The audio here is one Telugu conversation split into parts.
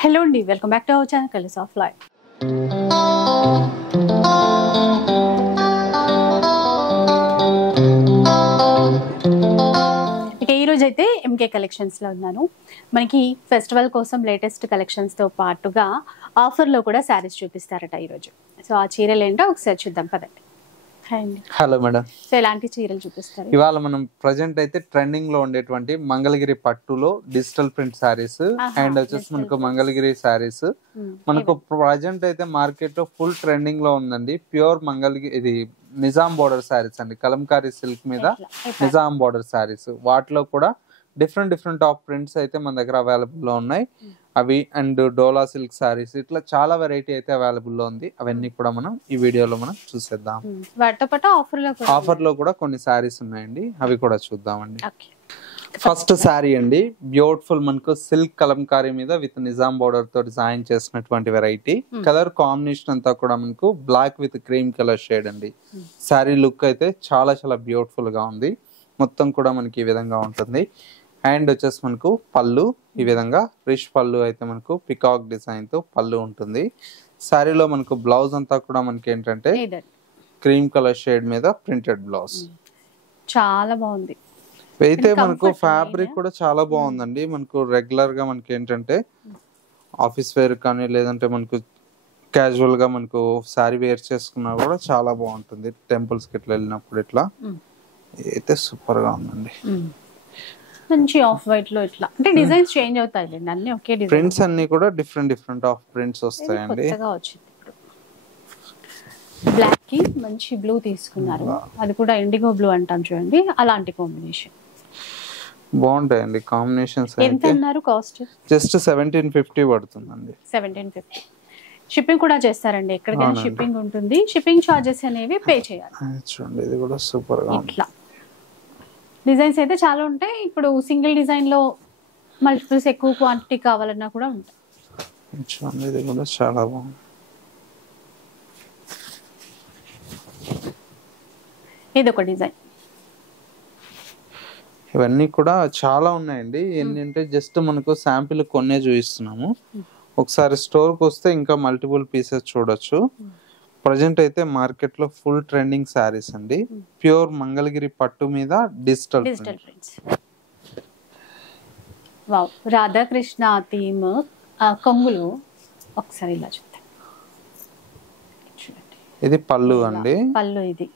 హలో అండి, welcome back to our channel colours of life. ఇక ఈరోజు అయితే ఎంకే కలెక్షన్స్లో ఉన్నాను. మనకి ఫెస్టివల్ కోసం లేటెస్ట్ కలెక్షన్స్తో పాటుగా ఆఫర్లో కూడా శారీస్ చూపిస్తారట ఈరోజు. సో ఆ చీరలు ఏంటో ఒకసారి చూద్దాం పదండి. Hello madam. సో ఎలాంటి చీరలు చూపిస్తారు ఇవాళ మనం ప్రజెంట్ అయితే ట్రెండింగ్ లో ఉండేటువంటి మంగళగిరి పట్టులో డిజిటల్ ప్రింట్ సారీస్ అండ్ వచ్చేసి మనకు మంగళగిరి సారీస్ మనకు ప్రజెంట్ అయితే మార్కెట్ లో ఫుల్ ట్రెండింగ్ లో ఉందండి. ప్యూర్ మంగళగిరి ఇది నిజాం బోర్డర్ సారీస్ అండి, కలంకారీ సిల్క్ మీద నిజాం బోర్డర్ సారీస్. వాటిలో కూడా డిఫరెంట్ ఆఫ్ ప్రింట్స్ అయితే మన దగ్గర అవైలబుల్ లో ఉన్నాయి. అవి అండ్ డోలా సిల్క్ సారీస్ ఇట్లా చాలా వెరైటీ అయితే అవైలబుల్ లో ఉంది. అవన్నీ కూడా మనం ఈ వీడియోలో మనం చూసేద్దాం. వాటితో పాటు ఆఫర్ లో కూడా కొన్ని సారీస్ ఉన్నాయండి, అవి కూడా చూద్దామండి. ఫస్ట్ శారీ అండి, బ్యూటిఫుల్ మనకు సిల్క్ కలంకారీ మీద విత్ నిజాం బోర్డర్ తో డిజైన్ చేసినటువంటి వెరైటీ. కలర్ కాంబినేషన్ అంతా కూడా మనకు black with cream colour shade అండి. శారీ లుక్ అయితే చాలా చాలా బ్యూటిఫుల్ గా ఉంది. మొత్తం కూడా మనకి ఈ విధంగా ఉంటుంది. అండ్ వచ్చేసి మనకు పళ్ళు ఈ విధంగా రిచ్ పళ్ళు అయితే మనకు పికాక్ డిజైన్ తో పళ్ళు ఉంటుంది. శారీలో మనకు బ్లౌజ్ అంతా కూడా మనకి ఏంటంటే క్రీమ్ కలర్ షేడ్ మీద ప్రింటెడ్ బ్లౌజ్. చాలా బాగుంది. అయితే మనకు ఫ్యాబ్రిక్ కూడా చాలా బాగుందండి. మనకు రెగ్యులర్ గా మనకి ఏంటంటే ఆఫీస్ వేర్ కానీ లేదంటే మనకు క్యాజువల్ గా మనకు శారీ వేర్ చేసుకున్నా కూడా చాలా బాగుంటుంది. టెంపుల్స్ కి ఇట్లా వెళ్ళినప్పుడు ఇట్లా అయితే సూపర్ గా ఉందండి. మంచి ఆఫ్ వైట్ లో ఇట్లా అంటే డిజైన్స్ చేంజ్ అవుతాయి అన్ని ఒకే డిజైన్. ప్రింట్స్ అన్ని కూడా డిఫరెంట్ ఆఫ్ ప్రింట్స్ వస్తాయండి. కొత్తగా వచ్చింది. బ్లాక్ కి మంచి బ్లూ తీసుకున్నారు, అది కూడా ఇండిగో బ్లూ అంటాం చూడండి, అలాంటి కాంబినేషన్ బాగుంటాయండి కాంబినేషన్స్. ఎంత అన్నారు కాస్ట్? జస్ట్ 1750 పడుతుందండి. 1750. షిప్పింగ్ కూడా చేస్తారండి, ఎక్కడికైనా షిప్పింగ్ ఉంటుంది. షిప్పింగ్ చార్జెస్ అనేవి పే చేయాలి. చూడండి ఇది కూడా సూపర్ గా ఉంది. ఇట్లా డిజైన్స్ అయితే చాలా ఉంటాయి. ఇప్పుడు సింగిల్ డిజైన్ లో మల్టిపుల్స్ ఎక్కువ క్వాంటిటీ కావాలన్నా కూడా ఉంటాయి. చూడండి ఇది కూడా చాలా బాగుంది. ఇది ఒక డిజైన్. ఇవన్నీ కూడా చాలా ఉన్నాయండి. ఏంటంటే జస్ట్ మనకు శాంపిల్ కొన్నే చూపిస్తున్నాము. ఒకసారి స్టోర్ కి వస్తే ఇంకా మల్టిపుల్ పీసెస్ చూడొచ్చు. ప్రజెంట్ అయితే మార్కెట్ లో ఫుల్ ట్రెండింగ్ సారీస్ అండి. ప్యూర్ మంగళగిరి పట్టు మీద digital prints. Wow, Radhakrishna theme కొంగులు. ఒకసారి ఇలా చూద్దాం. ఇది పళ్ళు అండి. పళ్ళు ఇది.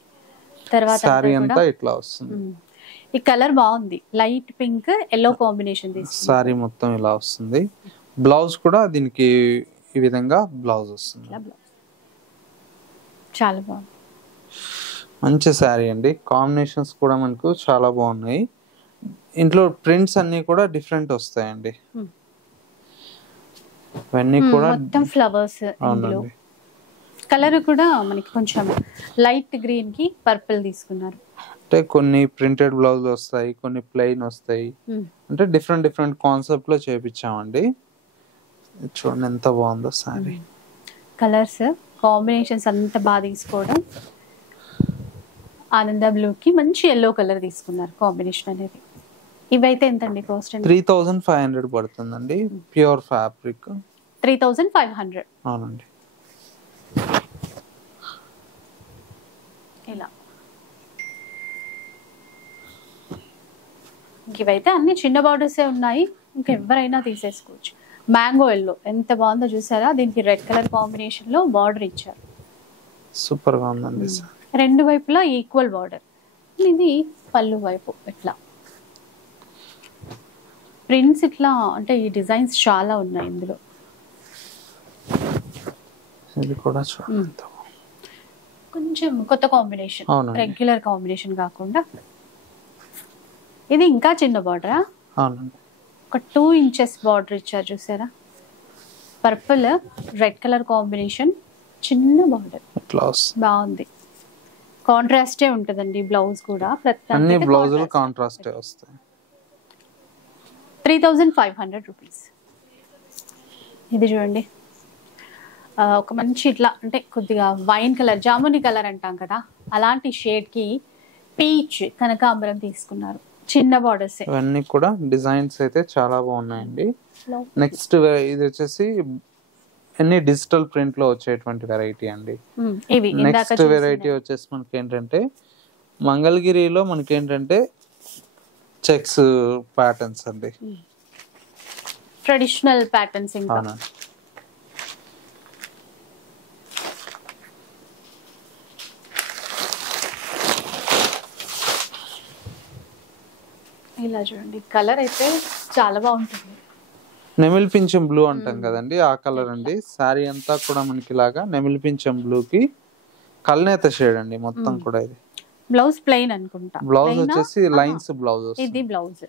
తర్వాత సారీ అంతా ఇట్లా వస్తుంది. ఈ కలర్ బాగుంది, లైట్ పింక్ ఎల్లో కాంబినేషన్ తీసుకున్నారు. సారీ మొత్తం ఇలా వస్తుంది. బ్లౌజ్ కూడా దీనికి ఈ విధంగా బ్లౌజ్ వస్తుంది. చాలా బాగుంది. మంచి శారీ అండి. కాంబినేషన్స్ కూడా మనకు చాలా బాగున్నాయి. ఇంట్లో ప్రింట్స్ అన్ని కూడా డిఫరెంట్ వస్తాయండి. ఇవన్నీ కూడా మొత్తం ఫ్లవర్స్. కలర్ కూడా మనకి కొంచెం లైట్ గ్రీన్ కి పర్పుల్ తీసుకున్నారు. అంటే కొన్ని ప్రింటెడ్ బ్లౌజ్ వస్తాయి, కొన్ని ప్లెయిన్ వస్తాయి. అంటే డిఫరెంట్ కాన్సెప్ట్ లో చేపించామండి. చూడండి ఎంత బాగుందో సారీ. కలర్స్ కాంబినేషన్స్ అంత బాగా తీసుకోవడం. ఆనంద బ్లూ కి మంచి ఎల్లో కలర్ తీసుకున్నారు కాంబినేషన్ అనేది. ఇవైతే ఎంతండి కాస్ట్? 3500 పడుతుందండి. Pure fabric 3500. అవునండి. ఇలా ఇవైతే అన్ని చిన్న బార్డర్సే ఉన్నాయి, ఇంకా ఎవరైనా తీసేసుకోవచ్చు. మ్యాంగో ఎల్లో ఎంత బాగుందో చూసారా. దీనికి రెడ్ కలర్ కాంబినేషన్ లో బార్డర్ ఇచ్చారు. సూపర్ గా ఉందండి. రెండు వైపులా ఈక్వల్ బార్డర్. ఇది పళ్ళు వైపు ఇట్లా ప్రింట్స్ ఇట్లా అంటే ఈ డిజైన్స్ చాలా ఉన్నాయి ఇందులో. ఇది కూడా చూడండి కొంచెం కొత్త కాంబినేషన్, రెగ్యులర్ కాంబినేషన్ కాకుండా. ఇది ఇంకా చిన్న బార్డరా? అవునండి. ఒక 2 ఇంచెస్ బార్డర్ ఇచ్చారు చూసారా. పర్పుల్ రెడ్ కలర్ కాంబినేషన్, చిన్న బార్డర్ బాగుంది. కాంట్రాస్టే ఉంటుందండి బ్లౌజ్ కూడా. అన్ని బ్లౌజులు కాంట్రాస్టే వస్తాయి. 3500 రూపీస్. ఇది చూడండి, ఒక మంచి ఇట్లా అంటే కొద్దిగా వైన్ కలర్, జాముని కలర్ అంటాం కదా, అలాంటి షేడ్ కి పీచ్ కనకాంబరం తీసుకున్నారు. చిన్న బార్డర్స్. ఇవన్నీ కూడా డిజైన్స్ అయితే చాలా బాగున్నాయండి. నెక్స్ట్ ఇది వచ్చేసి అన్ని డిజిటల్ ప్రింట్ లో వచ్చేటువంటి వెరైటీ అండి. నెక్స్ట్ వెరైటీ వచ్చేసి మనకి ఏంటంటే మంగళగిరిలో మనకి ఏంటంటే చెక్స్ ప్యాటర్న్స్ అండి, ట్రెడిషనల్ ప్యాటర్న్స్. ఇంకా ఇలా చూడండి, కలర్ అయితే చాలా బాగుంటుంది. నెమిల్ పింఛం బ్లూ అంటాం కదండి, ఆ కలర్ అండి. శారీ అంతా కూడా మనకి ఇలాగా నెమిల్ పింఛం బ్లూ కి కల్నేత షేడ్ అండి మొత్తం కూడా. ఇది బ్లౌజ్ ప్లెయిన్ అనుకుంటా. బ్లౌజ్ వచ్చేసి లైన్స్ బ్లౌజ్. ఇది బ్లౌజ్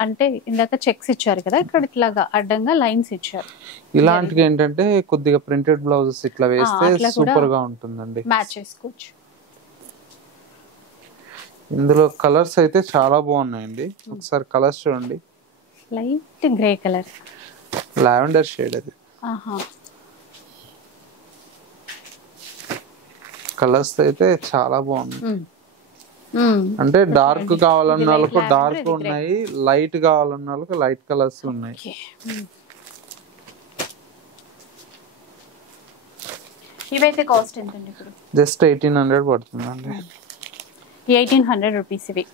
అంటే ఇందాక చెక్స్ ఇచ్చారు కదా, ఇక్కడ ఇట్లాగా అడ్డంగా లైన్స్ ఇచ్చారు. ఇలాంటివి ఏంటంటే కొద్దిగా ప్రింటెడ్ బ్లౌజెస్ ఇట్లా వేస్తే సూపర్ గా ఉంటుందండి, మ్యాచ్ చేసుకోవచ్చు. ఇందులో కలర్స్ అయితే చాలా బాగున్నాయండి. ఒకసారి కలర్స్ చూడండి. Light grey colour, lavender shade అది. కలర్స్ అయితే చాలా బాగున్నాయి. అంటే డార్క్ కావాలన్న వాళ్ళకు డార్క్ ఉన్నాయి, లైట్ కావాలన్న వాళ్ళకు లైట్ కలర్స్ ఉన్నాయి. ఇవైతే కాస్ట్ ఎంతండి ఇప్పుడు? జస్ట్ 1800 పడుతుందండి. 1800 రూపీస్ ఇవి.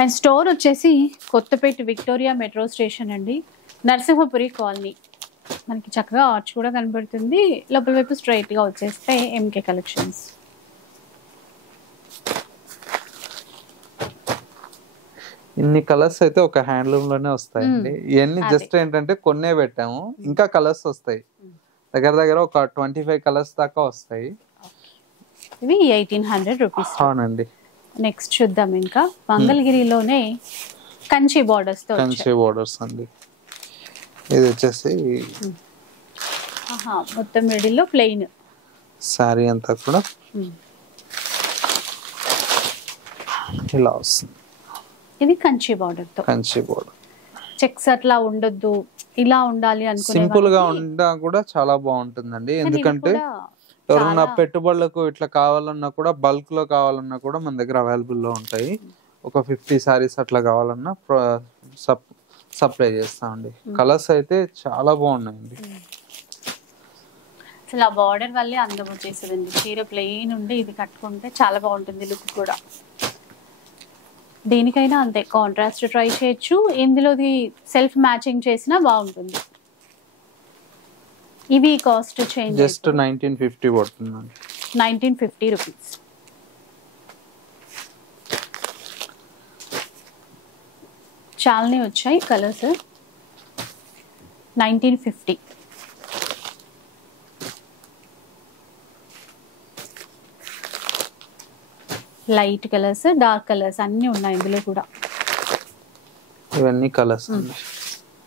అండ్ స్టోర్ వచ్చేసి కొత్తపేట విక్టోరియా మెట్రో స్టేషన్ అండి, నరసింహపురి కాలనీ. మనకి చక్కగా ఆర్చ్ కూడా కనబడుతుంది. లోపల వైపు స్ట్రైట్ గా వచ్చేస్తే ఎంకే కలెక్షన్స్. ఇన్ని కలర్స్ అయితే ఒక హ్యాండ్లూమ్ లోనే వస్తాయండి. ఇవన్నీ జస్ట్ ఏంటంటే కొన్నే పెట్టాము, ఇంకా కలర్స్ వస్తాయి. దగ్గర దగ్గర ఒక 25 కలర్స్ దాకా వస్తాయి. ఇవి 1800 రూపీస్. అవునండి. నెక్స్ట్ చూద్దాం. ఇంకా మంగళగిరిలోనే కంచి బార్డర్స్ తో, కంచి బార్డర్స్ అండి. ఇది వచ్చేసి మొత్తం మిడిల్ లో ప్లెయిన్ సారీ అంతా కూడా ఇలా వస్తుంది. ఇది కంచి బార్డర్ తో, కంచి బార్డర్. చెక్స్ అట్లా ఉండొద్దు, ఇలా ఉండాలి అనుకునే సింపుల్ గా ఉండా కూడా చాలా బాగుంటుందండి. ఎందుకంటే ఎవరన్నా పెట్టుబడులకు ఇట్లా కావాలన్నా కూడా, బల్క్ లో కావాలన్నా కూడా మన దగ్గర అవైలబుల్ లో ఉంటాయి. ఒక 50 సారీస్ అట్లా కావాలన్నా సప్లై చేస్తామండి. కలర్స్ అయితే చాలా బాగున్నాయండి. అసలు ఆ బార్డర్ వల్లే అందం వచ్చేసిందండి. చీర ప్లెయిన్ ఉండి ఇది కట్టుకుంటే చాలా బాగుంటుంది లుక్ కూడా. దేనికైనా అంతే, కాంట్రాస్ట్ ట్రై చేయొచ్చు, ఇందులోది సెల్ఫ్ మ్యాచింగ్ చేసినా బాగుంటుంది. ఇవి కాస్ట్ చేంజ్ జస్ట్ 1950 పడుతుందండి. 1950 రూపీస్. చాలానే వచ్చాయి colours. 1950. Light colours, dark colours అన్ని ఉన్నాయి ఇందులో కూడా. ఇవన్నీ కలర్స్ అండి.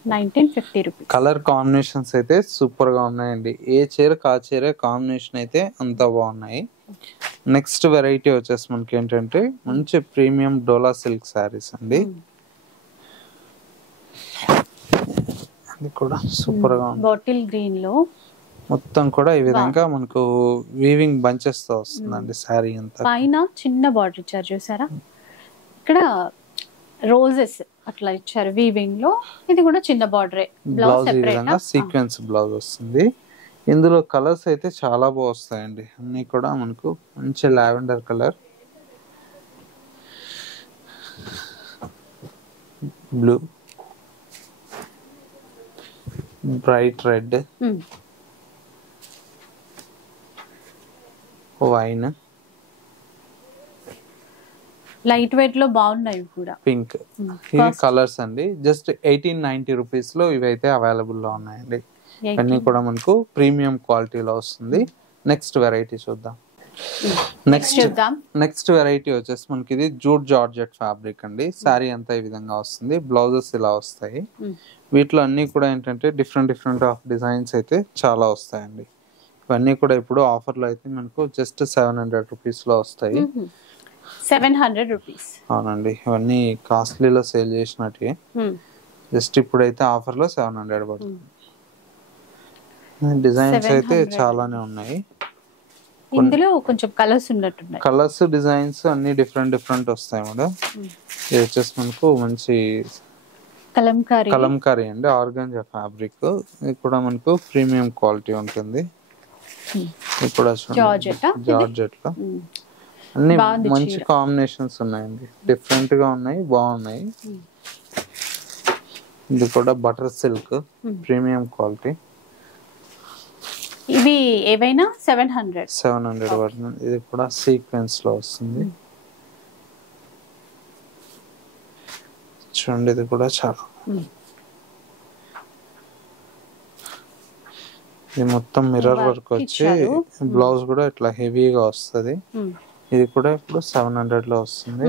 1950 రూపీస్. కలర్ కాంబినేషన్స్ అయితే సూపర్ గా ఉన్నాయండి. ఏ చీర కా చీర కాంబినేషన్ అయితే అంత బాగున్నాయి. నెక్స్ట్ వెరైటీ వచ్చేసి మనకి ఏంటంటే మంచి ప్రీమియం డోలా సిల్క్ శారీస్ అండి. అది కూడా సూపర్ గా ఉంది. బాటిల్ గ్రీన్ లో మొత్తం కూడా ఈ విధంగా మనకు వీవింగ్ బంచెస్ తో వస్తుందండి శారీ అంతా. పైన చిన్న బార్డర్ ఇచ్చారు చూసారా, ఇక్కడ రోజెస్ అట్లా ఇచ్చారు వీవింగ్ లో. ఇది కూడా చిన్న బార్డరే. బ్లౌజ్ ఈ విధంగా సీక్వెన్స్ బ్లౌజ్ వస్తుంది. ఇందులో కలర్స్ అయితే చాలా బాగా వస్తాయండి. అన్ని కూడా మనకు మంచి lavender colour, blue, bright red, wine, light weight లో బాగున్నాయి కూడా, పింక్. ఇవి కలర్స్ అండి. జస్ట్ 1890 రూపీస్ లో ఇవైతే అవైలబుల్ లో ఉన్నాయండి. ఇవన్నీ కూడా మనకు ప్రీమియం క్వాలిటీలో వస్తుంది. నెక్స్ట్ వెరైటీ చూద్దాం. నెక్స్ట్ వెరైటీ వచ్చేసి మనకి ఇది జూట్ జార్జెట్ ఫ్యాబ్రిక్ అండి. శారీ అంతా ఈ విధంగా వస్తుంది. బ్లౌజెస్ ఇలా వస్తాయి. వీటిలో అన్ని కూడా ఏంటంటే డిఫరెంట్ ఆఫ్ డిజైన్స్ అయితే చాలా వస్తాయండి. ఇవన్నీ కూడా ఇప్పుడు ఆఫర్ లో అయితే మనకు జస్ట్ 700 రూపీస్ లో వస్తాయి. 700 రూపీస్. అవునండి. ఇవన్నీ కాస్ట్లీలో సేల్ చేసినట్టు జస్ట్ ఇప్పుడైతే ఆఫర్ లో 700 పడుతుంది. డిజైన్స్ అయితే చాలానే ఉన్నాయి. ఇందులో కొంచెం కలర్స్ ఉన్నట్టున్నాయి. కలర్స్ డిజైన్స్ అన్ని డిఫరెంట్ వస్తాయి మేడం. ఇది వచ్చేసి మనకు మంచి కలంకారీ అండి, ఆర్గాంజా ఫ్యాబ్రిక్. ఇది కూడా మనకు ప్రీమియం క్వాలిటీ ఉంటుంది. ఇది కూడా జార్జెట్ లో అన్ని మంచి కాంబినేషన్స్ ఉన్నాయండి, డిఫరెంట్ గా ఉన్నాయి, బాగున్నాయి. ఇది కూడా బటర్ సిల్క్ ప్రీమియం క్వాలిటీ. ఇవి ఏవైనా 700 పడుతుంది. ఇది కూడా సీక్వెన్స్ లో వస్తుంది. చూడండి ఇది కూడా చాలా, ఇది మొత్తం మిర్రర్ వర్క్ వచ్చి బ్లౌజ్ కూడా ఇట్లా హెవీగా వస్తుంది. ఇది కూడా ఇప్పుడు 700 లో వస్తుంది.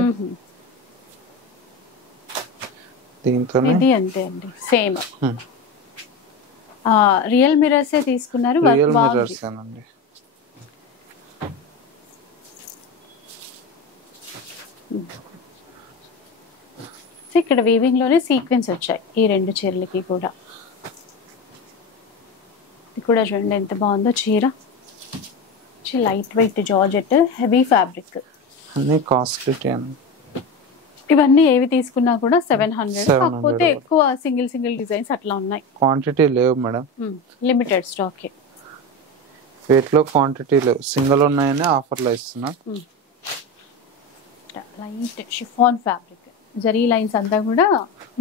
దీంతో ఇది అంతే అండి, సేమ్ రియల్ మిర్రర్స్ తీసుకున్నారు. రియల్ మిర్రర్స్ అండి. ఇక్కడ వీవింగ్ లోనే సీక్వెన్స్ వచ్చాయి ఈ రెండు చీరలకి కూడా. ఇది కూడా చూడండి ఎంత బాగుందో చీర. Light weight georgette, heavy fabric, అన్ని కాస్ట్లీ అండి. ఇవన్నీ ఏవి తీసుకున్నా కూడా 700. కాకపోతే ఎక్కువ సింగిల్ డిజైన్స్ అట్లా ఉన్నాయి. క్వాంటిటీ లేవు మేడం, లిమిటెడ్ స్టాక్. వీటిలో క్వాంటిటీ లేవు, సింగిల్ ఉన్నాయని ఆఫర్ లో ఇస్తున్నా. Light chiffon fabric, zari lines అంతా కూడా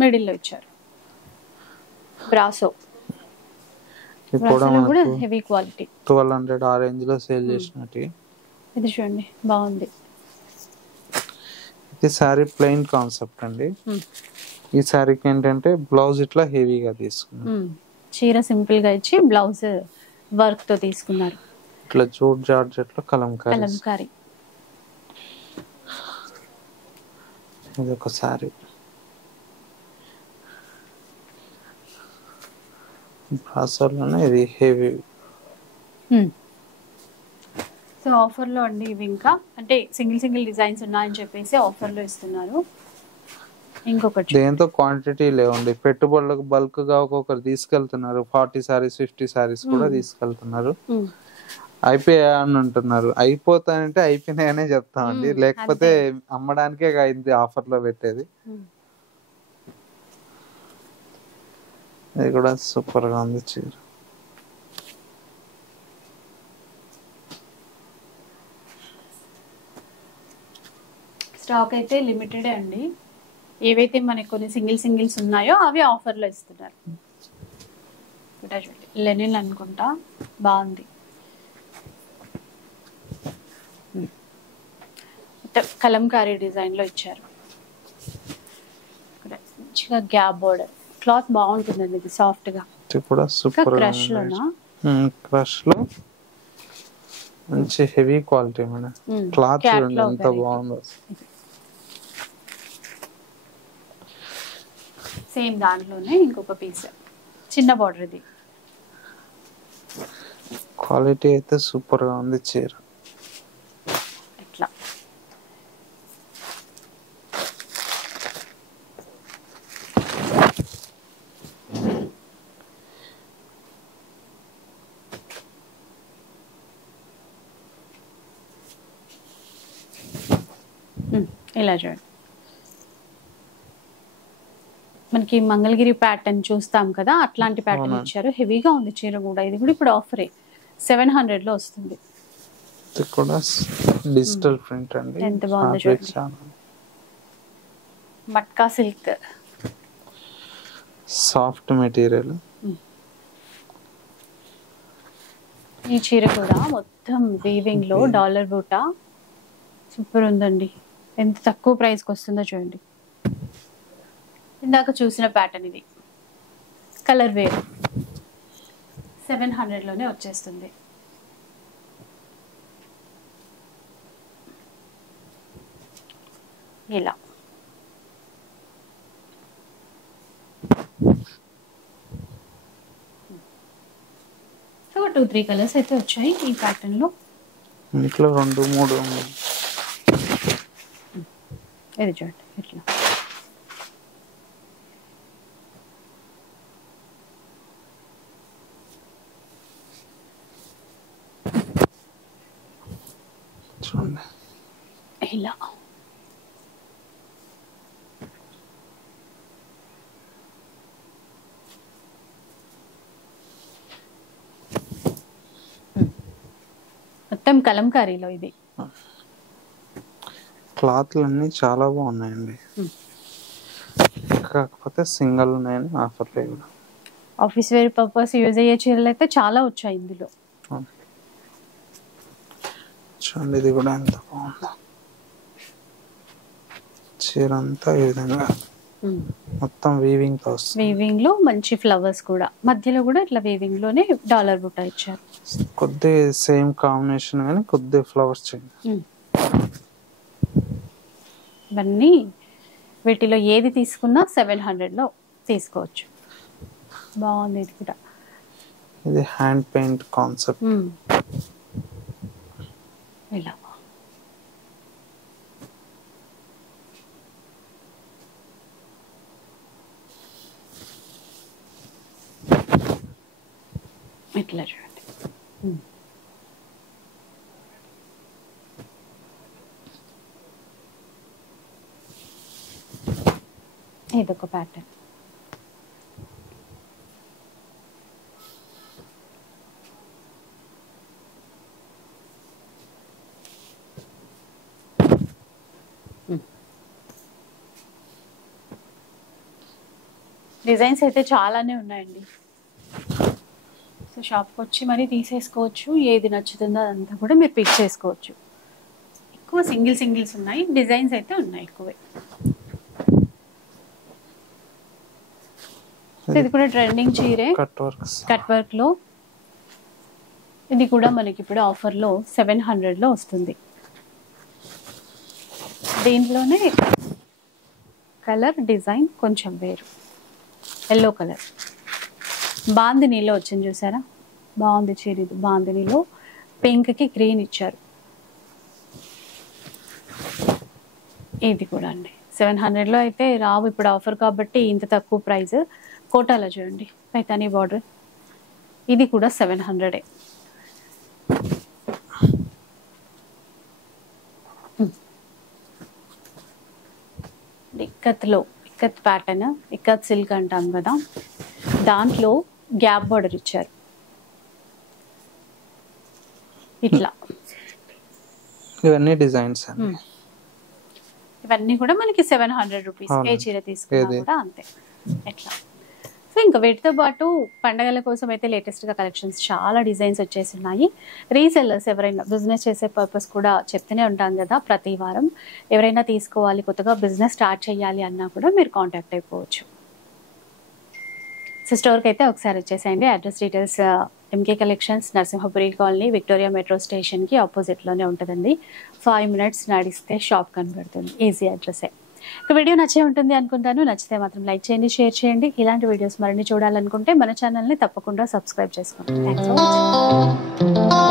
మిడిల్ లో ఇచ్చారు. బ్రాసో కూడా హెవీ క్వాలిటీ, 1200 ఆ రేంజ్ లో సేల్ చేసినట్టు. ఇది చూడండి బాగుంది. ఇది సారీ ప్లెయిన్ కాన్సెప్ట్ అండి. ఈ సారీకి ఏంటంటే బ్లౌజ్ ఇట్లా హెవీగా తీసుకున్నారు, చీర సింపుల్ గా ఇచ్చి బ్లౌజ్ వర్క్ తో తీసుకున్నారు. ఇట్లా జూట్ జార్జెట్ లో కలంకారీ. ఇది ఒక సారీ. బ్రాసోలోనే ఇది హెవీ. సో ఆఫర్ లో అండి ఇవి, ఇంకా అంటే సింగిల్ డిజైన్స్ ఉన్నాయని చెప్పేసి ఆఫర్ లో ఇస్తున్నారు. ఇంకొకటి దేంతో క్వాంటిటీ లేవండి, పెట్టుబడులకు బల్క్ గా ఒక్కొక్కరు తీసుకెళ్తున్నారు. 40 సారీస్ 50 సారీస్ కూడా తీసుకెళ్తున్నారు. అయిపోయా అని అంటున్నారు. అయిపోతానంటే అయిపోయినాయనే చెప్తామండి, లేకపోతే అమ్మడానికే ఇది ఆఫర్ లో పెట్టేది. ఇది కూడా సూపర్ గా ఉంది చీర. స్టాక్ అయితే లిమిటెడ్ అండి. ఏవైతే మనకి కొన్ని సింగిల్స్ ఉన్నాయో అవి ఆఫర్ లో ఇస్తున్నారు. లెనిన్ అనుకుంటా, బాగుంది. కలంకారీ డిజైన్ లో ఇచ్చారు. మంచిగా గ్యాప్ బోర్డర్, క్లాత్ బాగుంటుందండి. ఇది సాఫ్ట్ గా, క్రష్ లోనా, క్రష్ లో మంచి హెవీ క్వాలిటీ మేడం. క్లాత్ చూడండి ఎంత బాగుందో. సేమ్ దాంట్లోనే ఇంకొక పీస్, చిన్న బార్డర్. ఇది క్వాలిటీ అయితే సూపర్ గా ఉంది చీర. ఇట్లా ఇలా చూడండి. మనకి మంగళగిరి ప్యాటర్న్ చూస్తాం కదా, అట్లాంటి ప్యాటర్న్ ఇచ్చారు. హెవీగా ఉంది చీర కూడా. ఇది కూడా ఇప్పుడు ఆఫరే 700 లో వస్తుంది. ఇది కూడా డిజిటల్ ప్రింట్ అండి, ఎంత బాగుందో చూడండి. Matka silk, soft material. ఈ చీర కూడా మొత్తం వీవింగ్ లో డాలర్ బూటా, సూపర్ ఉందండి. ఎంత తక్కువ ప్రైస్ కి వస్తుందో చూడండి. ఇందాక చూసిన ప్యాటర్న్ ఇది, కలర్ వేర్, 700 లోనే వచ్చేస్తుంది. ఇలా సో 2-3 కలర్స్ అయితే వచ్చాయి ఈ ప్యాటర్న్ లో. ఇంట్లో 2-3 ఉంది. ఇది చూడండి ఇట్లా. చూడండి ఇలా మొత్తం కలంకారీలో ఇది. క్లాత్లు అన్ని చాలా బాగున్నాయండి. కాకపోతే సింగిల్ ఉన్నాయని ఆఫర్ లేదు. ఆఫీస్ వేర్ పర్పస్ యూజ్ అయ్యే చీరలు అయితే చాలా వచ్చాయి ఇందులో. చూడండి ఇది కూడా ఎంత బాగుంది. చీర అంతా ఈ విధంగా మొత్తం వీవింగ్ తో వస్తుంది. వీవింగ్ లో మంచి ఫ్లవర్స్ కూడా మధ్యలో కూడా ఇట్లా వీవింగ్ లోనే డాలర్ బుట్ట ఇచ్చారు. కొద్ది సేమ్ కాంబినేషన్ కానీ కొద్ది ఫ్లవర్స్ చేయండి. ఇవన్నీ వీటిలో ఏది తీసుకున్నా 700 లో తీసుకోవచ్చు. బాగుంది ఇది కూడా. ఇది హ్యాండ్ పెయింట్ కాన్సెప్ట్. ఇలా ఇట్లా చూడండి. ఇదొక ప్యాటర్న్. డిజైన్స్ అయితే చాలానే ఉన్నాయండి. సో షాప్కి వచ్చి మరీ తీసేసుకోవచ్చు. ఏది నచ్చుతుందో అదంతా కూడా మీరు పిక్ చేసుకోవచ్చు. ఎక్కువ సింగిల్స్ ఉన్నాయి. డిజైన్స్ అయితే ఉన్నాయి ఎక్కువే. ఇది కూడా ట్రెండింగ్ చీరే, కట్ వర్క్ లో. ఇది కూడా మనకి ఇప్పుడు ఆఫర్ లో 700 లో వస్తుంది. దీంట్లోనే కలర్ డిజైన్ కొంచెం వేరు, ఎల్లో కలర్. బాందినీలో వచ్చింది చూసారా, బాగుంది చీర. ఇది బాందినీలో పింక్ కి గ్రీన్ ఇచ్చారు. ఇది కూడా అండి 700 లో అయితే రావు ఇప్పుడు ఆఫర్ కాబట్టి ఇంత తక్కువ ప్రైస్. కోటాలో చూడండి పైతానీ బార్డర్. ఇది కూడా 700. ఇక్కత్ ప్యాటర్న్, ఇక్కత్ సిల్క్ అంటాం కదా, దాంట్లో గ్యాప్ బార్డర్ ఇచ్చారు. ఇట్లా ఇవన్నీ డిజైన్స్. ఇవన్నీ కూడా మనకి 700 రూపీస్. ఏ చీర తీసుకున్నా కూడా అంతే. ఎట్లా సో ఇంకా వీటితో పాటు పండగల కోసం అయితే లేటెస్ట్ గా కలెక్షన్స్ చాలా డిజైన్స్ వచ్చేసి ఉన్నాయి. రీసెల్లర్స్ ఎవరైనా బిజినెస్ చేసే పర్పస్ కూడా చెప్తూనే ఉంటాం కదా ప్రతి వారం. ఎవరైనా తీసుకోవాలి, కొత్తగా బిజినెస్ స్టార్ట్ చేయాలి అన్నా కూడా మీరు కాంటాక్ట్ అయిపోవచ్చు. సో స్టోర్కి అయితే ఒకసారి వచ్చేసేయండి. Address details M K collections, Narasimhapuri colony, Victoria metro స్టేషన్కి ఆపోజిట్లోనే ఉంటుందండి. 5 minutes నడిస్తే షాప్ కనబడుతుంది. ఈజీ అడ్రస్సే. ఇక వీడియో నచ్చే ఉంటుంది అనుకుంటాను. నచ్చితే మాత్రం లైక్ చేయండి, షేర్ చేయండి. ఇలాంటి వీడియోస్ మరిన్ని చూడాలనుకుంటే మన ఛానల్ని తప్పకుండా సబ్స్క్రైబ్ చేసుకోండి. Thanks for watching.